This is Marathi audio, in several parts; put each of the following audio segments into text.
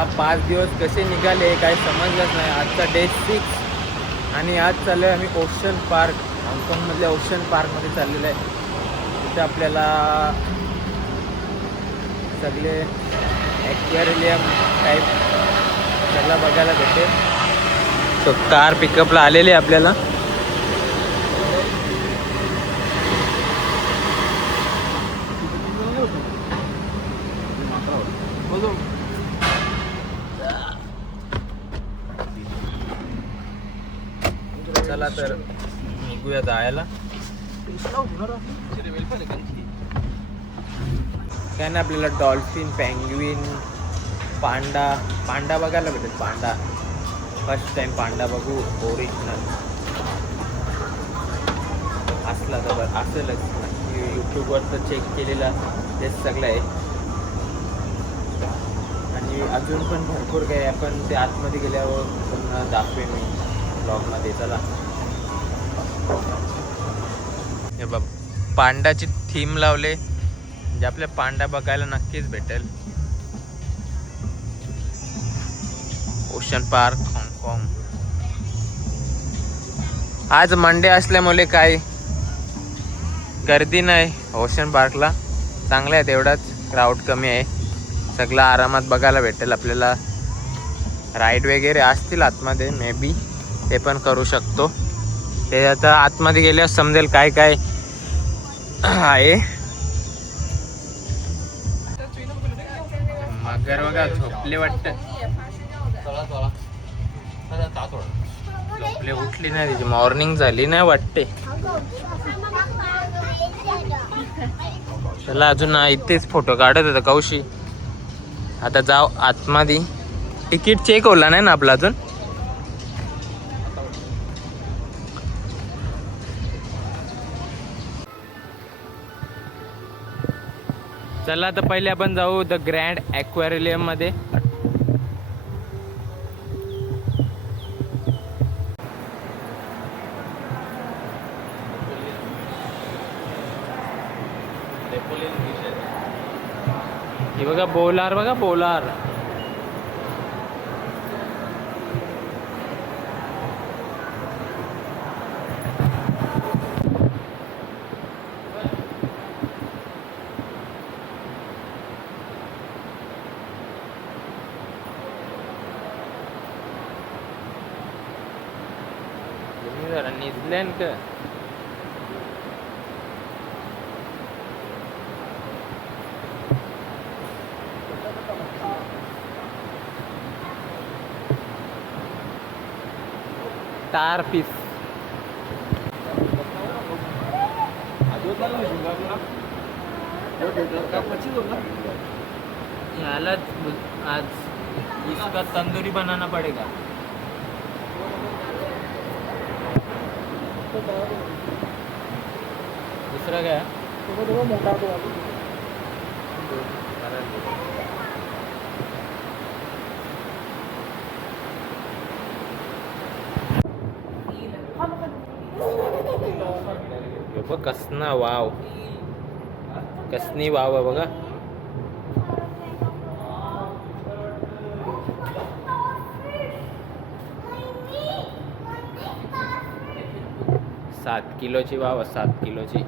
मला 5 दिवस कसे निघाले काही समजलंच नाही. आजचा डे 6 आणि आज चाललो आहे आम्ही ओशन पार्क, हाँगकाँगमधल्या ओशन पार्कमध्ये चाललेलं आहे. तिथे आपल्याला सगळे ॲक्वेरियम टाईप सगळं बघायला भेटेल. तो कार पिकअपला आलेली आहे आपल्याला. चला तर निघूया जायला. काय ना आपल्याला डॉल्फिन, पेंग्विन, पांडा बघायला भेटेल. पांडा फर्स्ट टाइम पांडा बघू. ओरिजिनल असला तर बरं असेलच. यूट्यूबवर तर चेक केलेला तेच सगळं आहे. आणि अजून पण भरपूर काही आपण ते आतमध्ये गेल्यावर पुन्हा दाखवेन मी ब्लॉगमध्ये. चला हे बघ पांडाची थीम लावले म्हणजे आपल्या पांडा बघायला नक्कीच भेटेल. ओशन पार्क हाँगकाँग. आज मंडे असल्यामुळे काही गर्दी नाही ओशन पार्कला. चांगलं आहे तेवढाच, क्राऊड कमी आहे. सगळं आरामात बघायला भेटेल आपल्याला. राईड वगैरे असतील आतमध्ये मे बी, ते पण करू शकतो. ते आता आतमध्ये गेल्यावर समजेल काय काय आहे. मगर बघा झोपले वाटतं. झोपले, उठली नाही तिची. मॉर्निंग झाली नाही वाटते. चला अजून इथेच फोटो काढत होता कौशी. आता जाऊ आतमध्ये. तिकीट चेक होला नाही ना आपला अजून. चला तर पहिले आपण जाऊ द ग्रँड ॲक्वेरियम मध्ये. हे बघा बोलार, बघा बोलार. जरा निजल्यान का. Star fish. याला आज इसका तंदूरी बनाना पडेगा. दुसरा काय मोठा तो बघ कसना वाव. कसनी वाव आहे बघा. सात किलोची वाव, 7 किलोची.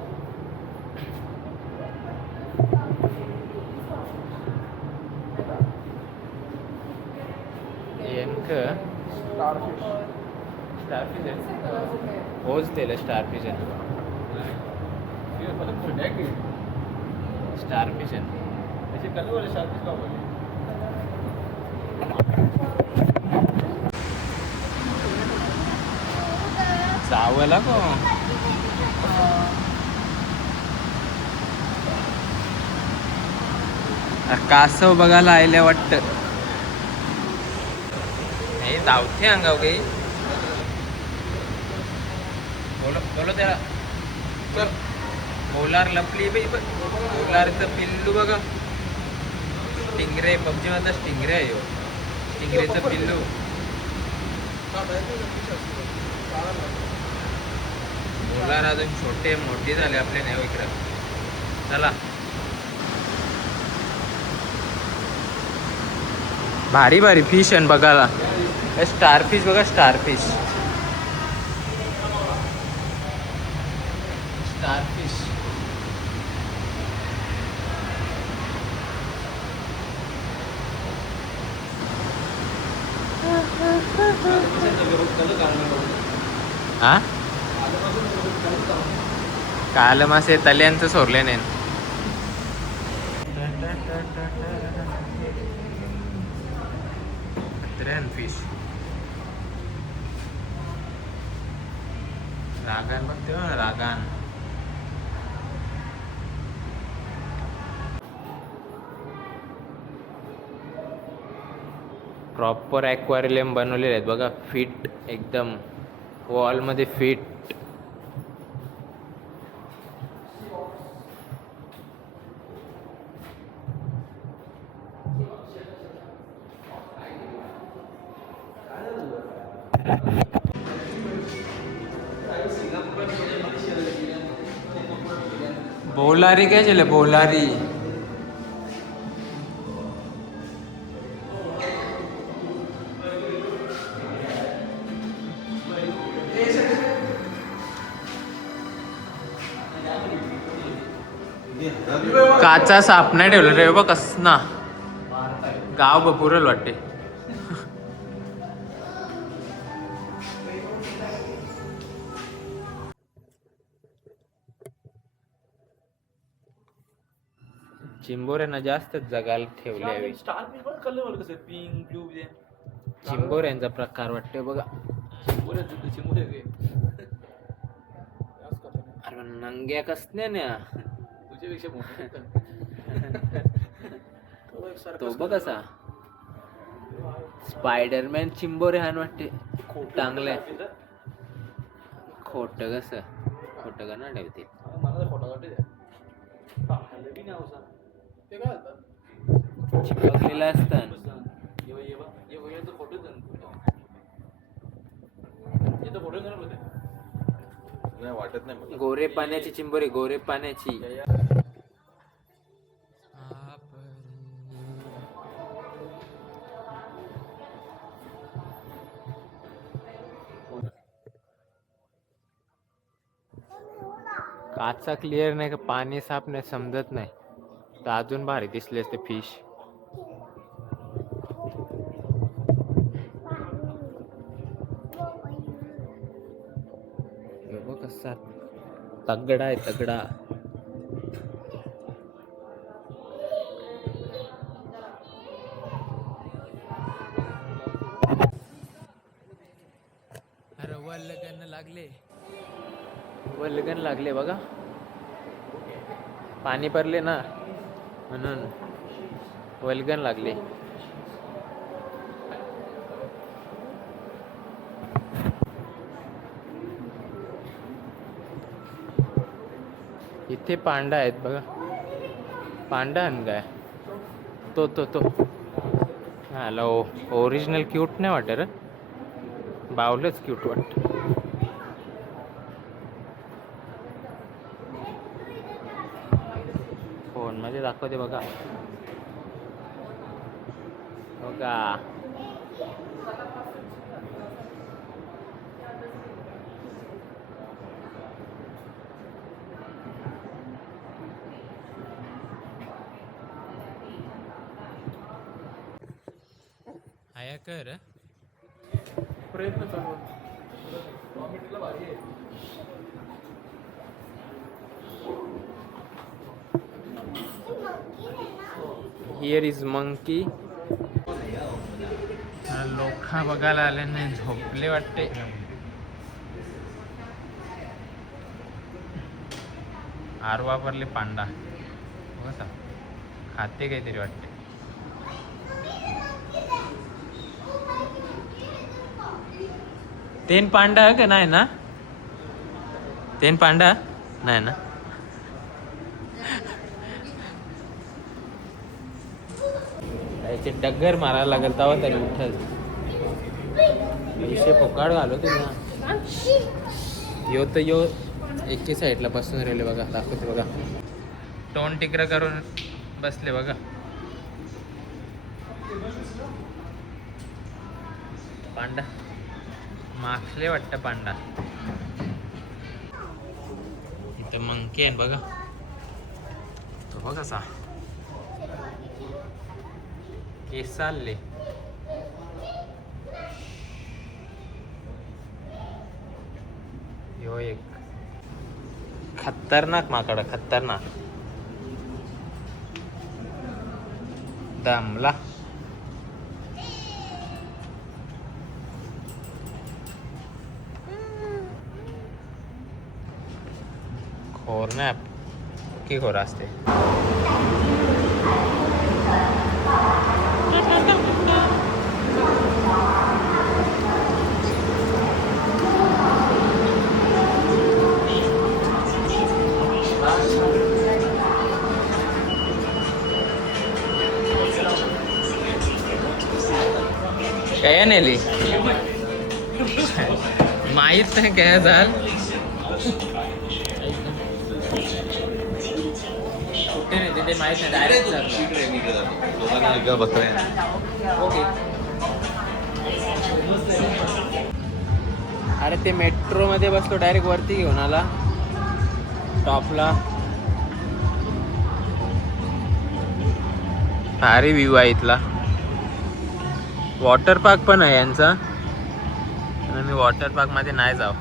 स्टारफिश होच त्याला स्टारफिश आहे. स्टारफिश आहे. चावला को कासव बघायला आले वाटत. नाही धावते अंगाव काही. बोलो त्याला. पोलार लपली बाई. पण पोलारचं पिल्लू बघा. स्टिंगरे, पबजी मधला स्टिंगरे आहे. स्टिंगरेचं पिल्लू. पोलार अजून छोटे मोठे झाले आपले नाही विक्रम. चला भारी भारी फिश आहे बघायला. स्टार फिश बघा, स्टार फिश. स्टार फिश हा. काल मासे तल्यांचं सोरले नाही. फिश रागान बघते ना, रागान. प्रॉपर ॲक्वारियम बनवलेले आहेत बघा, फिट एकदम वॉलमध्ये फिट. बोलारी काय चले, बोलारी. काचा साप नाही ठेवलं रे बघ, कस ना गाव बपुरल वाटते. चिंबोऱ्यांना जास्त जगायला ठेवले हवे. चिंबोऱ्यांचा प्रकार वाटते बघा. अरे नंग्या कसने ना तो बघ कसा. स्पायडरमॅन चिंबोरे हान वाटते. चांगलं खोट कस, खोट का ना ठेवते. चिपकलेला असतात. वाटत नाही. गोरे पाण्याची चिंबोरी, गोरे पाण्याची. काचा क्लिअर नाही का, पाणी साफ नाही, समजत नाही. तर अजून भारी दिसले असते फिश. कसा तगडा आहे, तगडा. अरे वल्लगन लागले, वल्लगन लागले बघा. पाणी पडले ना म्हणून वल्गन लागले. इथे पांडा आहेत बघा. पांडा आणि काय तो तो तो हॅलो. ओरिजिनल क्यूट नाही वाटत रे, बावलंच क्यूट वाटत. फोन मध्ये दाखवते बघा बघा. आया कर प्रयत्न चालू. Here is monkey. लोक बघायला आले नाही, झोपले वाटते. आर वापरले पांडा बघा, खाते काहीतरी वाटते. तेन पांडा का नाही ना, तेन पांडा नाही ना. त्याचे डग्गर मारायला लागेल तेव्हा तरी उठल. पैसे फोकाड घालो ना. यो तर यो एके साईडला बसून राहिले बघा, दाखवते बघा. तोंड टिकरं करून बसले बघा. पांडा मागले वाटतं पांडा. इथं मंकी आहे बघा. तो बघ कसा केस चालले. यो एक खतरनाक माकड, खतरनाक. दमला. खोर नाही की खोर असते. काय नेली माहीत नाही काय झाल. तिथे माहित नाही डायरेक्ट ओके. अरे ते मेट्रो मध्ये बसतो डायरेक्ट वरती घेऊन आला टॉपला. भारी व्ह्यू आहे इथला. वॉटर पार्क पण आहे यांचा. मी वॉटर पार्क मध्ये नाही जाऊ.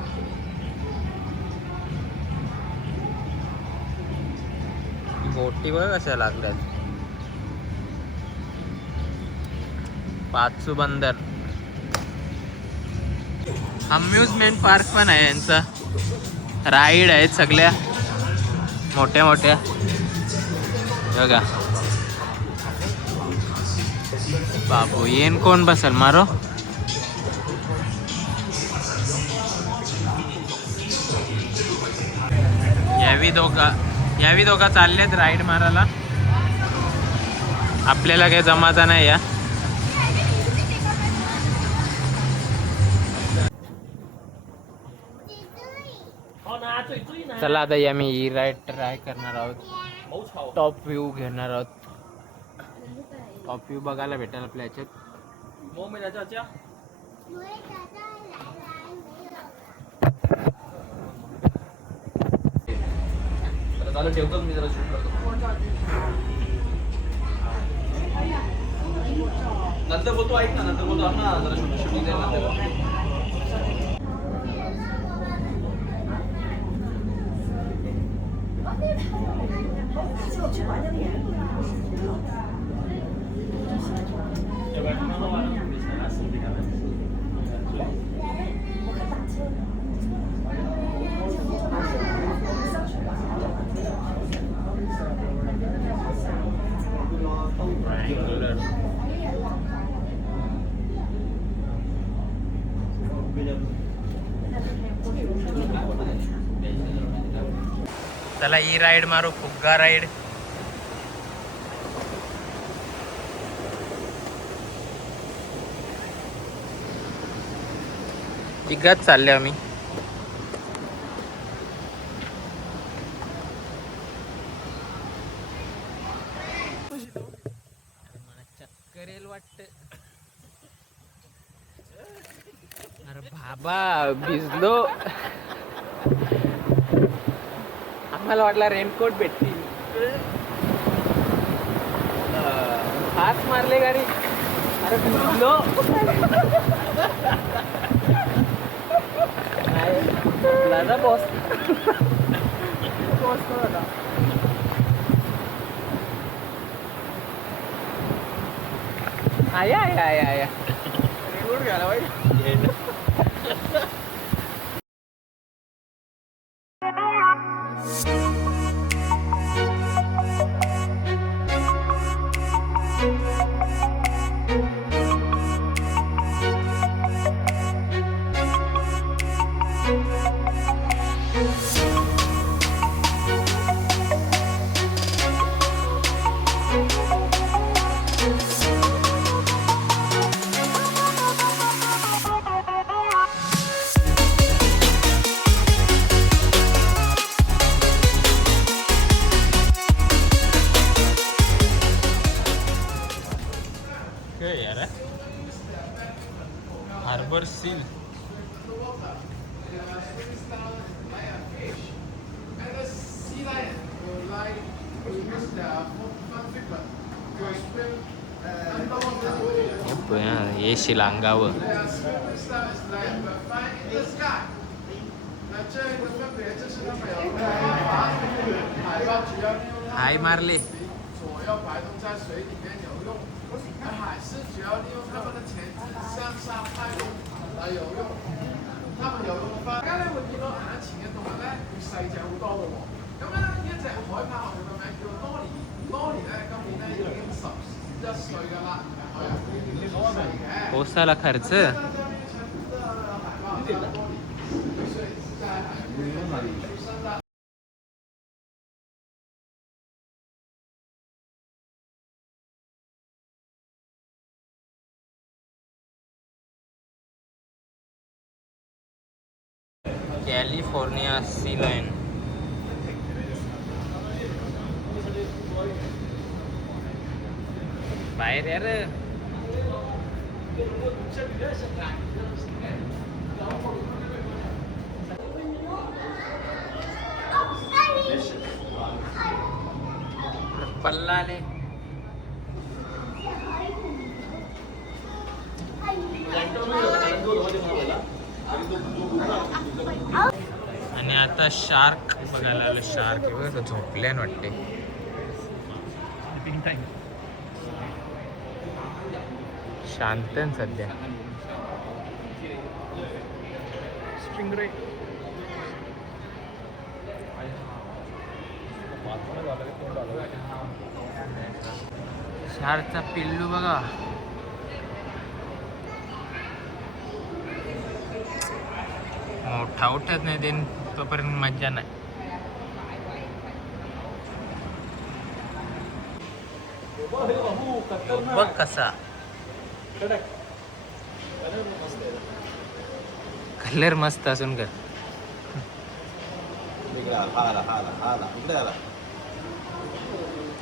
बोटी बघ कशा लागल्यात. पाचू बंदर. अम्युजमेंट पार्क पण आहे यांचा. राईड आहेत सगळ्या मोठ्या मोठ्या बघा. बाबू येन कोण बसल मारो. यावी दोघा चाललेत राईड मारायला. आपल्याला काही जमाचा नाही या. चला आता आम्ही ही राईड ट्राय करणार आहोत. टॉप व्ह्यू घेणार आहोत. टॉप व्ह्यू बघायला भेटेल आपल्या ह्याच्यात. ठेवतो मी जरा शूट करतो. नंतर बोलतो ऐक ना. नंतर बोलतो ना जरा शूटिंग नंतर. चला ही राईड मारू. फुग्गा राईड. तिघात चालले आम्ही. मला चक्कर येईल वाटत. अरे बाबा भिजलो. आम्हाला वाटला रेनकोट भेटतील. हात मारले गाडी. अरे भिजलो. दादा बॉस दादा. आया आया आया आया. रेनकोट घाला पाहिजे. येशील अंगावर. हाय मारले. पोसाला खर्च. कॅलिफोर्निया सी लाईन. बाहेर यार. पल्ला आले. आणि आता शार्क बघायला आलं. शार्क बघ झोपल्यान वाटते. शांत आहे सध्या. शार्कचा पिल्लू बघा. मोठा उठत नाही ते तोपर्यंत मज्जा नाही. बघ कसा कलर मस्त असून कर.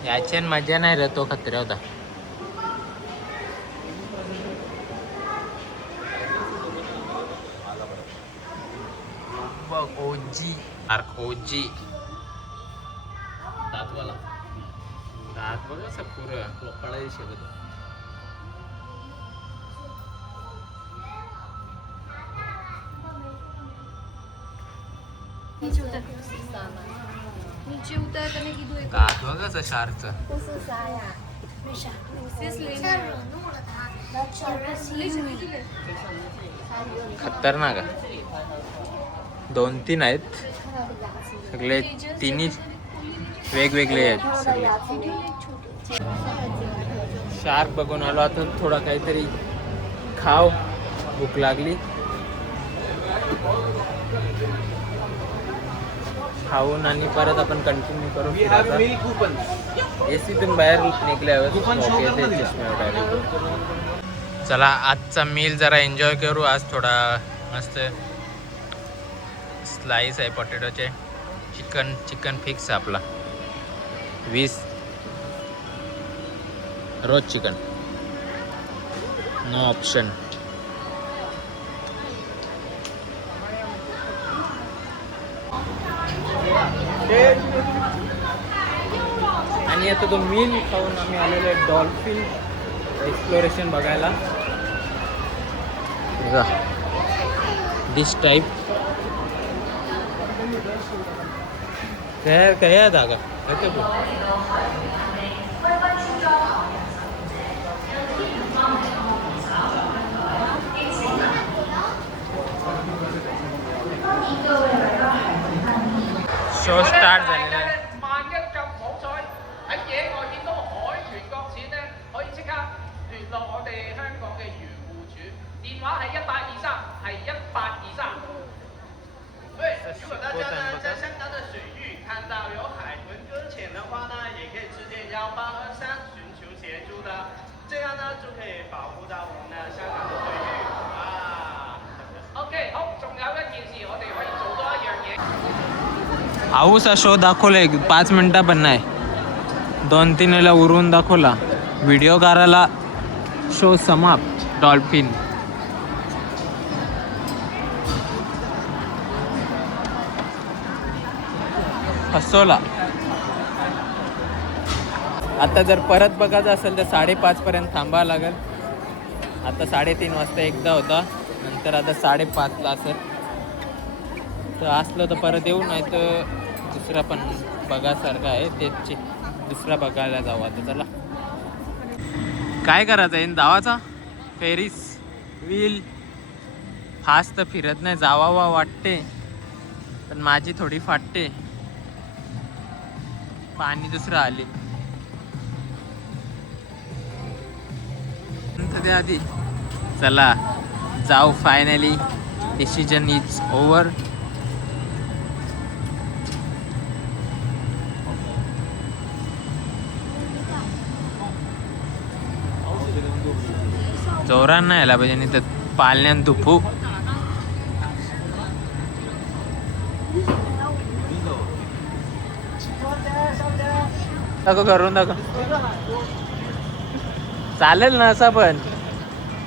याच्यान मजा नाही रे. तो खत्रा होता. ओजी शार्क. ओजी दातवाला दात बघ असं पुरं पळाई शकत. नीचे उतर. नीचे उतर करने की दो. दात बघ असं शार्कचं. 不是啥呀？没啥。太惹怒了他，小人心里。 खतरनाक आहे. 2-3 आहेत. सगळे तिन्ही वेगवेगळे आहेत सगळे. शार्क बघून आलो. आता थोडा काहीतरी खाव. भूक लागली. खाऊन आणि परत आपण कंटिन्यू करू. एसीतून बाहेर निघल्यावर चला आजचा मील जरा एन्जॉय करू. आज थोडा मस्त स्लाइस आहे पोटॅटोचे. चिकन फिक्स आपला 20 रोज चिकन. No option. आणि आता तो मील खाऊन आम्ही आलेलो आहे डॉल्फिन एक्सप्लोरेशन बघायला. दिस टाइप कया धागा शो स्टार्ट झालेला आहे. हाऊसा शो दाखवलाय 5 मिनिटा पण नाही. 2-3 वेळेला उरून दाखवला. व्हिडिओ काढायला शो समाप्त. डॉल्फिन फसवला. आता जर परत बघायचं असेल तर 5:30 पर्यंत थांबावं लागेल. आता 3:30 वाजता एकदा होता, नंतर आता 5:30ला असेल. तर असलं तर परत येऊ, नाही तर दुसरा पण बघासारखा आहे तेच दुसरा बघायला जाऊ. आता चला काय करायचं आहे धावाचा फेरीस व्हील फास्ट तर फिरत नाही, जावावा वाटते पण माझी थोडी फाटते. पाणी दुसरं आले त्या आधी चला जाऊ. Finally decision is over. जोरान नाही आला पाहिजे, नाही तर पालण्यान तुफू. दाखव करून दाखव. चालेल ना असं पण.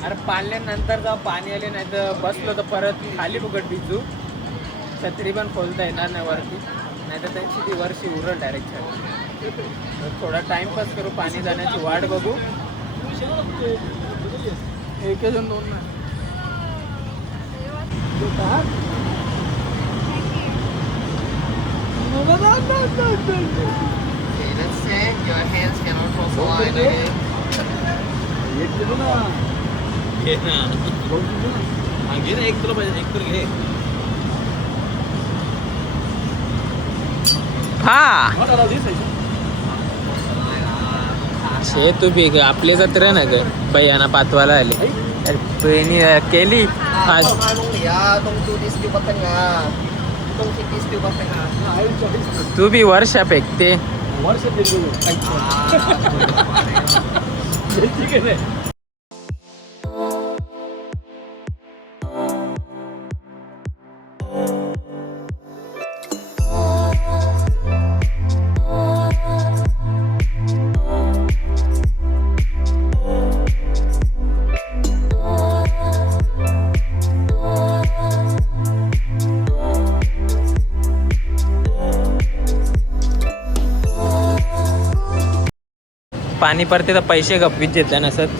अरे पाळल्यानंतर जाऊ पाणी आले, नाही तर बसलो तर परत खाली फुकट भिजू. छत्री पण खोलता येणार नाही वरती, नाही तर त्यांची ती वरची उरल डायरेक्ट. थोडा टाइमपास करू, पाणी जाण्याची वाट बघू. एक जण दोन नाही. Your hands cannot cross the line, okay? घे ना. हा, घे ना, एक तुला पाहिजे, एक तर घे. छे तू बी आपले जत्रा ना ग भैयाना पातवाला आले. बहिणी केली तू बी वर्षा फेकते. पाणी पडते तर पैसे गप्पीत घेतल्या नसत.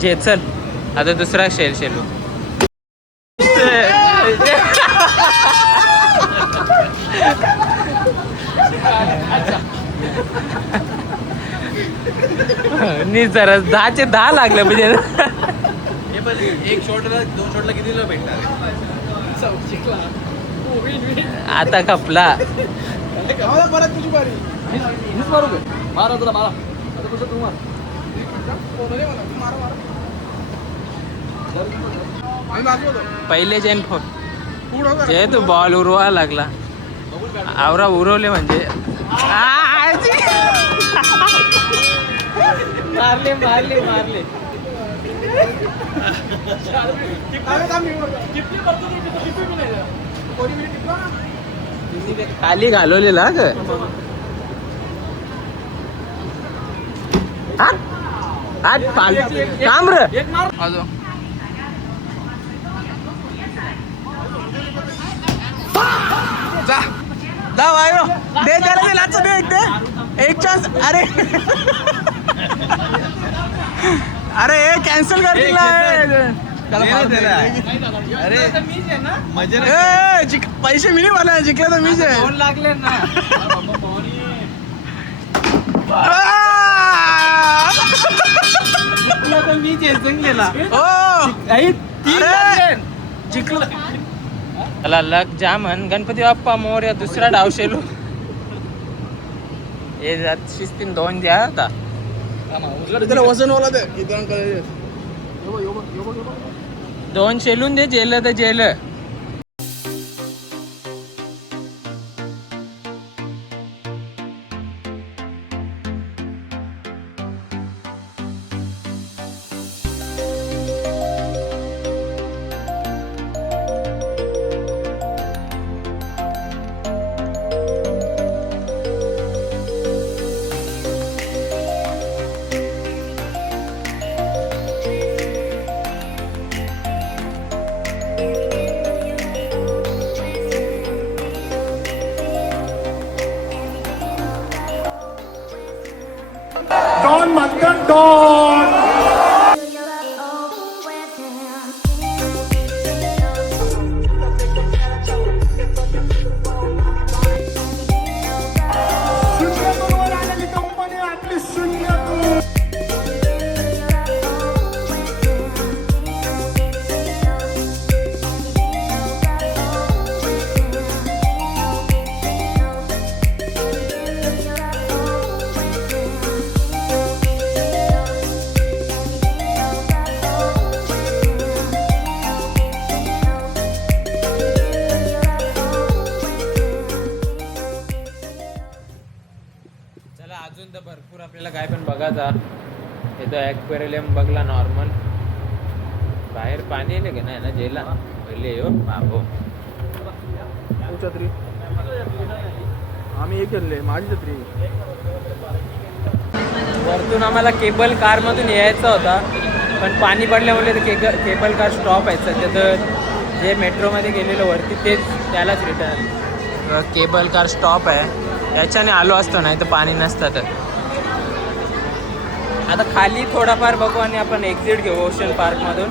जे चल आता दुसरा शेलू. नी जरा 10चे 10 लागले म्हणजे. एक शॉटला 2 शॉटला कितीला भेटणार? आता खपला. परत तुझी बारी. मारू दे. मारा तुला मारा. आता कसं तू मार. पहिले जेन जे तू बॉल उरवा लागला. आवरा उरवले म्हणजे मारले मारले मारले. खाली घालवलेला ग. काम र दे एक चान्स. अरे अरे कॅन्सल कर दिला. अरे मजा पैसे मी नाही मला जिंकले तर मीच आहे. लागले ना. मी गेला जिंकलो. त्याला लक जामन. गणपती बाप्पा मोरया. दुसरा डाव शेलू. हे शिस्तीन 2 द्या आता. वजनवाला दे. 2 शेलून दे. जेल तर जेल. आपल्याला काय पण बघायचा इथं ॲक्वेरियम बघला नॉर्मल. बाहेर पाणी येले की नाही ना जेला पहिले येऊ बाबो. छत्री आम्ही एक घेतले माझी छत्री. वरतून आम्हाला केबल कारमधून यायचा होता पण पाणी पडल्यामुळे ते केबल कार स्टॉप आहे सध्या. तर जे मेट्रोमध्ये गेलेलं वरती तेच त्यालाच रिटर्न. केबल कार स्टॉप आहे याच्याने आलो असतो नाही तर पाणी नसतं. तर आता खाली थोडाफार बघू आणि आपण एक्झिट घेऊ ओशन पार्कमधून.